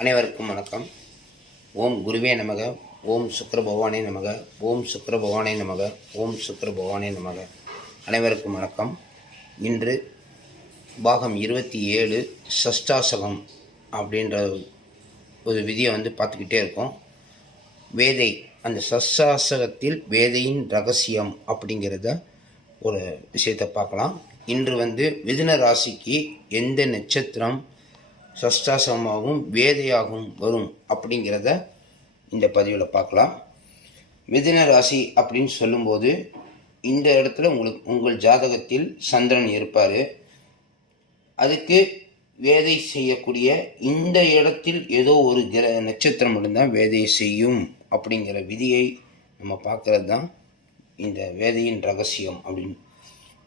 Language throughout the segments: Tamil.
அனைவருக்கும் வணக்கம். ஓம் குருவே நமக. ஓம் சுக்கிர பகவானே நமக. ஓம் சுக்கிர பகவானே நமக. ஓம் சுக்கிர பகவானே நமக. அனைவருக்கும் வணக்கம். இன்று பாகம் 27 சஷ்டாசகம் அப்படின்ற ஒரு விதியை பார்த்துக்கிட்டே இருக்கோம். வேதை, அந்த சஷ்டாசகத்தில் வேதையின் ரகசியம் அப்படிங்கிறத ஒரு விஷயத்தை பார்க்கலாம். இன்று மிதுன ராசிக்கு எந்த நட்சத்திரம் சஷ்டாசகமாகவும் வேதையாகவும் வரும் அப்படிங்கிறத இந்த பதிவில் பார்க்கலாம். மிதுன ராசி அப்படின்னு சொல்லும்போது இந்த இடத்துல உங்கள் ஜாதகத்தில் சந்திரன் இருப்பார். அதுக்கு வேதை செய்யக்கூடிய இந்த இடத்தில் ஏதோ ஒரு நட்சத்திரம் இருந்தால் வேதையை செய்யும் அப்படிங்கிற விதியை நம்ம பார்க்கறது தான் இந்த வேதையின் ரகசியம் அப்படின்னு.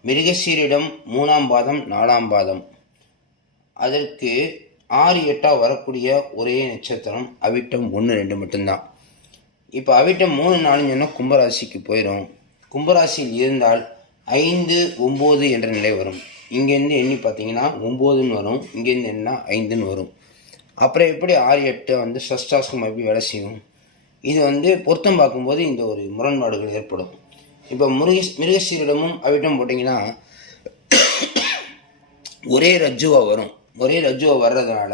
மிருகசீரிடம் 3ஆம் பாதம் 4ஆம் பாதம், அதற்கு 6, 8 வரக்கூடிய ஒரே நட்சத்திரம் அவிட்டம் 1, 2 மட்டும்தான். இப்போ அவிட்டம் 3, 4 சொன்னால் கும்பராசிக்கு போயிடும். கும்பராசியில் இருந்தால் 5, 9 என்ற நிலை வரும். இங்கேருந்து எண்ணி பார்த்தீங்கன்னா 9ன்னு வரும், இங்கேருந்து என்ன 5ன்னு வரும். அப்புறம் எப்படி 6, 8 சஷ்டாசகம் எப்படி வேலை செய்யும்? இது பொருத்தம் பார்க்கும்போது இந்த ஒரு முரண்பாடுகள் ஏற்படும். இப்போ மிருகசீரிடமும் அவிட்டம் போட்டிங்கன்னா ஒரே ரஜ்ஜுவாக வரும். ஒரே ரஜ்ஜுவை வர்றதுனால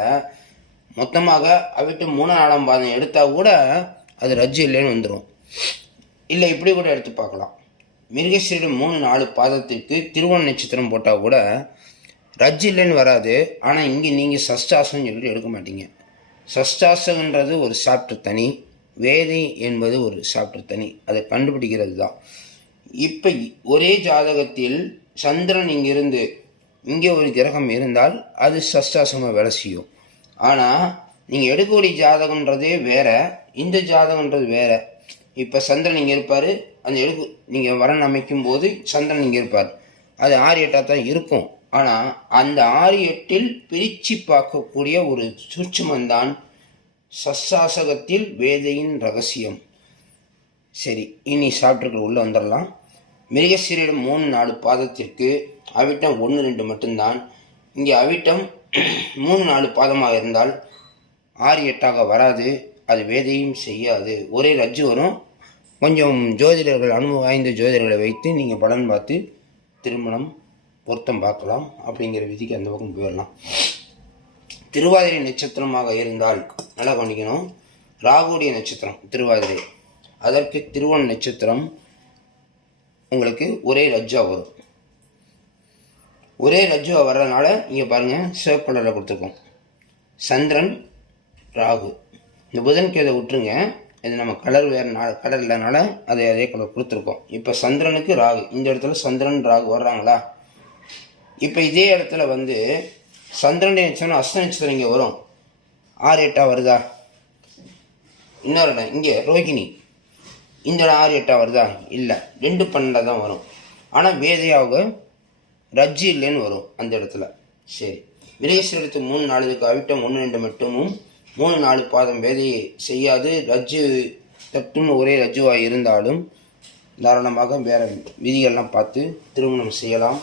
மொத்தமாக அவிட்டு 3, 4ஆம் பாதம் எடுத்தால் கூட அது ரஜ்ஜு இல்லைன்னு வந்துடும். இல்லை இப்படி கூட எடுத்து பார்க்கலாம். மிருகசீரிடம் 3, 4 பாதத்திற்கு திருவோண நட்சத்திரம் போட்டால் கூட ரஜ்ஜு இல்லைன்னு வராது. ஆனால் இங்கே நீங்கள் சஷ்டாசகம் சொல்லிட்டு எடுக்க மாட்டீங்க. சஷ்டாசகன்றது ஒரு சாப்டர் தனி, வேதை என்பது ஒரு சாப்டர் தனி. அதை கண்டுபிடிக்கிறது தான். இப்போ ஒரே ஜாதகத்தில் சந்திரன் இங்கிருந்து இங்கே ஒரு கிரகம் இருந்தால் அது சஷ்டாசமாக வேலை செய்யும். ஆனால் நீங்கள் எடுக்கக்கூடிய ஜாதகன்றதே வேறு, இந்த ஜாதகன்றது வேறு. இப்போ சந்திரன் இங்கே இருப்பார், அந்த நீங்கள் வரன் அமைக்கும் போது சந்திரன் இங்கே இருப்பார். அது 6, 8 தான் இருக்கும். ஆனால் அந்த 6, 8 பிரித்து பார்க்கக்கூடிய ஒரு சூட்சுமந்தான் சஷ்டாசகத்தில் வேதையின் ரகசியம். சரி, இனி சாப்டர்கள் உள்ளே வந்துடலாம். மிருகசீரிடம் 3, 4 பாதத்திற்கு அவிட்டம் 1, 2 மட்டும்தான். இங்கே அவிட்டம் 3, 4 பாதமாக இருந்தால் 6, 8 வராது. அது வேதையும் செய்யாது, ஒரே ரஜ்ஜு வரும். கொஞ்சம் ஜோதிடர்கள், அனுபவம் வாய்ந்த ஜோதிடர்களை வைத்து நீங்கள் பலன் பார்த்து திருமணம் பொருத்தம் பார்க்கலாம். அப்படிங்கிற விதிக்கு அந்த பக்கம் போயிடலாம். திருவாதிரை நட்சத்திரமாக இருந்தால் நல்லா கவனிக்கணும். ராகுடைய நட்சத்திரம் திருவாதிரை, அதற்கு திருவோண நட்சத்திரம் உங்களுக்கு ஒரே ரஜ்ஜா வரும். ஒரே ரஜ்ஜுவா வர்றதுனால இங்கே பாருங்கள், சிவப்பு கலரில் கொடுத்துருக்கோம். சந்திரன் ராகு, இந்த புதன் கேதை விட்டுருங்க, இது நம்ம கலர் வேறு கலர் இல்லைனால அதே கலர் கொடுத்துருக்கோம். இப்போ சந்திரனுக்கு ராகு, இந்த இடத்துல சந்திரன் ராகு வர்றாங்களா? இப்போ இதே இடத்துல சந்திரனுடைய நட்சத்திரம் அஸ்த நட்சத்திரம் இங்கே வரும். 6, 8 வருதா? இன்னொரு இடம் இங்கே ரோகிணி, இந்த இடம் 6, 8 வருதா? இல்லை, 2, 12 தான் வரும். ஆனால் வேதையாக ரஜ்ஜு இல்லைன்னு வரும் அந்த இடத்துல. சரி, மிருகசீரிடத்து 3, 4 அவிட்டம் 1, 2 மட்டுமும் 3, 4 பாதம் வேதையை செய்யாது. ரஜ்ஜு தட்டுன்னு ஒரே ரஜ்ஜுவாக இருந்தாலும் தாராளமாக வேறு விதிகள்லாம் பார்த்து திருமணம் செய்யலாம்.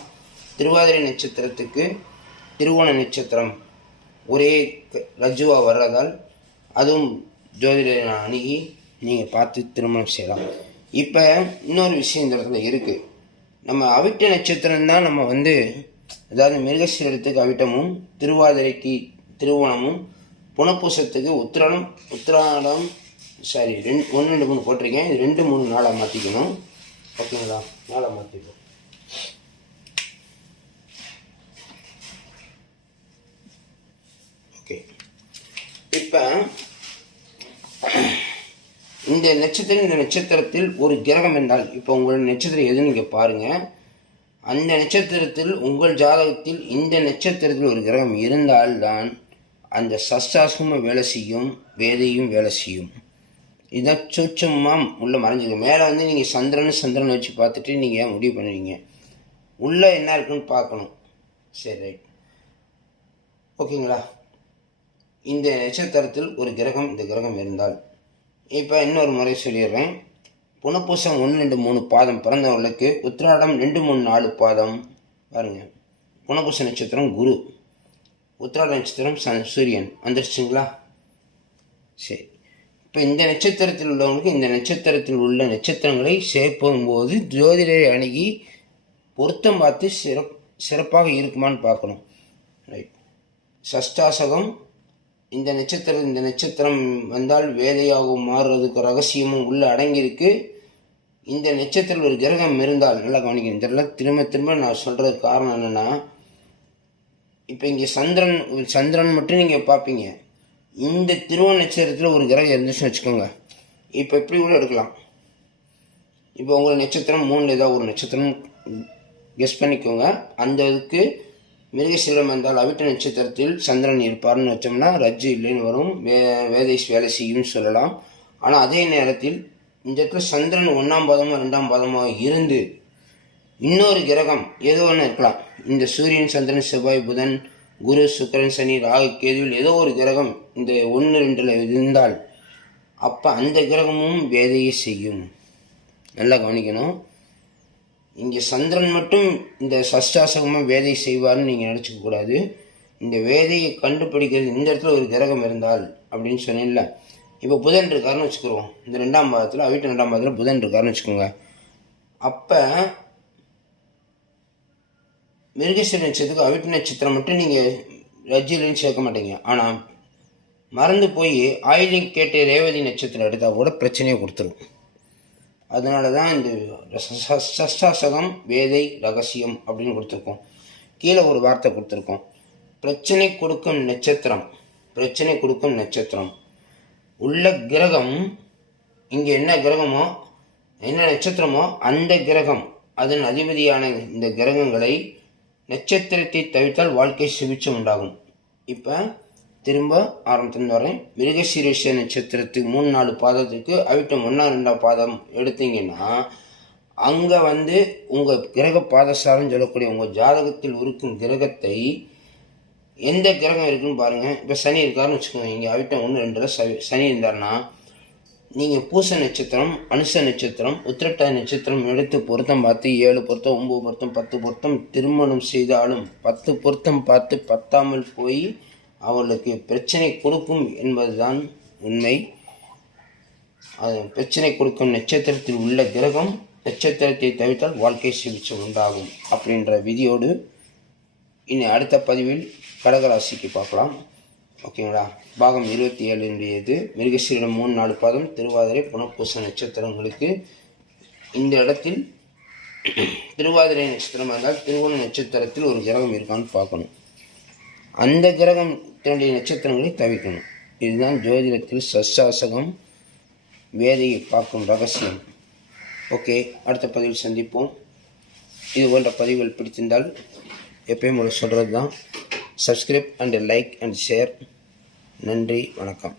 திருவாதிரை நட்சத்திரத்துக்கு திருவோண நட்சத்திரம் ஒரே ரஜ்ஜுவாக வர்றதால் அதுவும் ஜோதிடரை அணுகி நீங்கள் பார்த்து திருமணம் செய்யலாம். இப்போ இன்னொரு விஷயம் இந்த இடத்துல இருக்குது. நம்ம அவிட்ட நட்சத்திரம் தான் நம்ம அதாவது மிருகசீரிடத்துக்கு அவிட்டமும், திருவாதிரைக்கு திருவோணமும், புனப்பூசத்துக்கு உத்திராடம் 1, 2, 3 போட்டிருக்கேன். இது 2, 3 நாளாக மாற்றிக்கணும். ஓகேங்களா? நாளாக மாற்றிக்கணும். ஓகே, இப்போ இந்த நட்சத்திரத்தில் ஒரு கிரகம் என்றால், இப்போ உங்கள் நட்சத்திரம் எதுன்னு நீங்கள் பாருங்கள். அந்த நட்சத்திரத்தில் உங்கள் ஜாதகத்தில் இந்த நட்சத்திரத்தில் ஒரு கிரகம் இருந்தால்தான் அந்த சஷ்டாசகமும் வேலை செய்யும், வேதையும் வேலை செய்யும். இதான் சூட்சமாக உள்ள மறைஞ்சிக்கும். மேலே நீங்கள் சந்திரனை வச்சு பார்த்துட்டு நீங்கள் முடிவு பண்ணுவீங்க. உள்ளே என்ன இருக்குன்னு பார்க்கணும். சரி, ரைட், ஓகேங்களா? இந்த நட்சத்திரத்தில் ஒரு கிரகம், இந்த கிரகம் இருந்தால், இப்போ இன்னொரு முறை சொல்லிடுறேன். புனப்பூசம் 1, 2, 3 பாதம் பிறந்தவர்களுக்கு உத்திராடம் 2, 3, 4 பாதம் பாருங்கள். புனப்பூச நட்சத்திரம் குரு, உத்திராட நட்சத்திரம் சூரியன் வந்துருச்சுங்களா? சரி, இப்போ இந்த நட்சத்திரத்தில் உள்ளவங்களுக்கு இந்த நட்சத்திரத்தில் உள்ள நட்சத்திரங்களை சேர்க்கும் போது ஜோதிடரை அணுகி பொருத்தம் பார்த்து சிறப்பாக இருக்குமான்னு பார்க்கணும். ரைட். சஷ்டாசகம் இந்த நட்சத்திரம் வந்தால் வேதையாகவும் மாறுறதுக்கு ரகசியமும் உள்ள அடங்கியிருக்கு. இந்த நட்சத்திரம் ஒரு கிரகம் இருந்தால் நல்லா கவனிக்கணும். இதெல்லாம் திரும்ப திரும்ப நான் சொல்கிறதுக்கு காரணம் என்னென்னா, இப்போ இங்கே சந்திரன் மட்டும் நீங்கள் பார்ப்பீங்க. இந்த திருவோண நட்சத்திரத்தில் ஒரு கிரகம் இருந்துச்சுன்னு வச்சுக்கோங்க. இப்போ எப்படி கூட எடுக்கலாம். இப்போ உங்கள் நட்சத்திரம் 3 ஏதாவது ஒரு நட்சத்திரம் கெஸ் பண்ணிக்கோங்க. அந்த இதுக்கு மிருகசீரம் வந்தால் அவிட்ட நட்சத்திரத்தில் சந்திரன் இருப்பார்னு வச்சோம்னா ரஜ்ஜு இல்லைன்னு வரும், வேலை செய்யும்னு சொல்லலாம். ஆனால் அதே நேரத்தில் இந்த இடத்துல சந்திரன் 1ஆம் பாதமோ 2ஆம் பாதமோ இருந்து இன்னொரு கிரகம் ஏதோ ஒன்று இருக்கலாம். இந்த சூரியன், சந்திரன், செவ்வாய், புதன், குரு, சுக்கிரன், சனி, ராகு, கேதுவில் ஏதோ ஒரு கிரகம் இந்த 1-2 இருந்தால் அப்போ அந்த கிரகமும் வேதையை செய்யும். நல்லா கவனிக்கணும். இங்கே சந்திரன் மட்டும் இந்த சஷ்டாசகமாக வேதை செய்வார்னு நீங்கள் நினச்சிக்க கூடாது. இந்த வேதையை கண்டுபிடிக்கிறது இந்த இடத்துல ஒரு கிரகம் இருந்தால் அப்படின்னு சொன்னேன்ல. இப்போ புதன் இருக்காருன்னு வச்சுக்கிறோம். இந்த 2ஆம் பாதத்தில் அவிட்ட 2ஆம் பாதத்தில் புதன் இருக்காருன்னு வச்சுக்கோங்க. அப்போ மிருகசீர நட்சத்திரத்துக்கு அவிட்ட நட்சத்திரம் மட்டும் நீங்கள் ரஜ்ஜிலையும் சேர்க்க மாட்டீங்க. ஆனால் மறந்து போய் ஆயிலிங் கேட்டு ரேவதி நட்சத்திரம் எடுத்தால் கூட பிரச்சனையை கொடுத்துரும். அதனால தான் இந்த சஷ்டாசகம் வேதை ரகசியம் அப்படின்னு கொடுத்துருக்கோம். கீழே ஒரு வார்த்தை கொடுத்துருக்கோம், பிரச்சனை கொடுக்கும் நட்சத்திரம் உள்ள கிரகம். இங்கே என்ன கிரகமோ என்ன நட்சத்திரமோ அந்த கிரகம் அதன் அதிபதியான இந்த கிரகங்களை நட்சத்திரத்தை தவிர்த்தால் வாழ்க்கை சுபிட்சம் உண்டாகும். இப்போ திரும்ப ஆரம்பத்துலேருந்து வரேன். மிருகசீரிஷ நட்சத்திரத்துக்கு 3-4 பாதத்துக்கு அவிட்டம் 1-2 பாதம் எடுத்தீங்கன்னா அங்கே உங்கள் கிரக பாதசாரம் சொல்லக்கூடிய உங்கள் ஜாதகத்தில் இருக்கும் கிரகத்தை எந்த கிரகம் இருக்குன்னு பாருங்கள். இப்போ சனி இருக்காருன்னு வச்சுக்கோங்க. இங்கே அவிட்டம் 1-2 சனி இருந்தாருன்னா நீங்கள் பூச நட்சத்திரம், அனுச நட்சத்திரம், உத்திரட்டாதி நட்சத்திரம் எடுத்து பொருத்தம் பார்த்து 7 பொருத்தம், 9 பொருத்தம், 10 பொருத்தம் திருமணம் செய்தாலும் 10 பொருத்தம் பார்த்து பத்தாமல் போய் அவர்களுக்கு பிரச்சனை கொடுக்கும் என்பதுதான் உண்மை. அது பிரச்சனை கொடுக்கும் நட்சத்திரத்தில் உள்ள கிரகம் நட்சத்திரத்தை தவிர்த்தால் வாழ்க்கை சுபிட்சம் உண்டாகும் அப்படின்ற விதியோடு இனி அடுத்த பதிவில் கடகராசிக்கு பார்க்கலாம். ஓகேங்களா. பாகம் 27 மிருகசீரிடம் 3-4 பாதம், திருவாதிரை, புனர்பூச நட்சத்திரங்களுக்கு இந்த இடத்தில் திருவாதிரை நட்சத்திரம் இருந்தால் திருவோண நட்சத்திரத்தில் ஒரு கிரகம் இருக்கான்னு பார்க்கணும். அந்த கிரகத்தினுடைய நட்சத்திரங்களை தவிர்க்கணும். இதுதான் ஜோதிடத்தில் சஷ்டாசகம் வேதையை பார்க்கும் ரகசியம். ஓகே, அடுத்த பதிவில் சந்திப்போம். இது போன்ற பதிவுகள் பிடித்திருந்தால் எப்பயும் சொல்கிறது தான், subscribe and like and share. நன்றி, வணக்கம்.